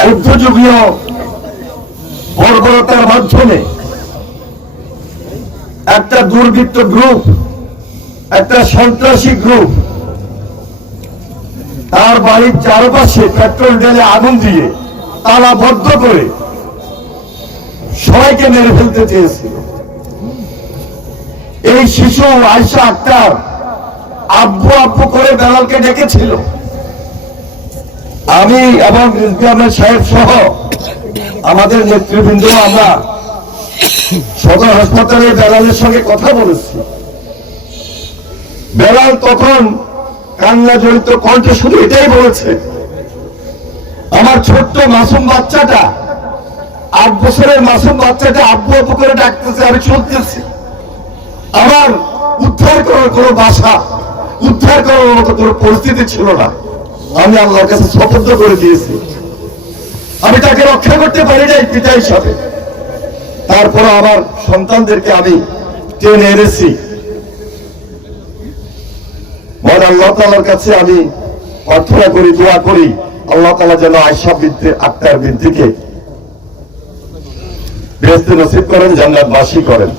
মধ্যযুগীয় বর্বরতার মাধ্যমে একটা দুর্বৃত্ত গ্রুপ, একটা সন্ত্রাসী গ্রুপ তার বাড়ির চারপাশে পেট্রোল ঢেলে আগুন দিয়ে তালাবদ্ধ করে সবাইকে মেরে ফেলতে চেয়েছিল এই শিশু আয়সা আক্তার আব্বু আব্বু করে বেলালকে ডেকেছিল। আমি এবং আহমেদ সাহেব সহ আমাদের নেতৃবৃন্দ আমরা সদর হাসপাতালে বেলালের সঙ্গে কথা বলেছি। বেলাল তখন কান্না জড়িত কণ্ঠে শুধু এটাই বলেছে, আমার ছোট্ট মাসুম বাচ্চাটা, আট বছরের মাসুম বাচ্চাটা আব্বু আব্বু করে ডাকতেছে, আমি শুনতেছি। আমার উদ্ধার করার কোনো বাসা, উদ্ধার করার মতো কোনো পরিস্থিতি ছিল না। আমি আল্লাহর কাছে শপথ করে দিয়েছি। আমি তাকে রক্ষা করতে পারি নাই পিতা হিসাবে। তারপর আমার সন্তানদেরকে আমি টেনে এনেছি। আল্লাহ তালার কাছে আমি প্রার্থনা করি, দোয়া করি, আল্লাহ তালা যেন আয়সা বৃদ্ধি আক্তার বৃদ্ধিকে বেহস্তে নসিব করেন, জান্নাতবাসী করেন।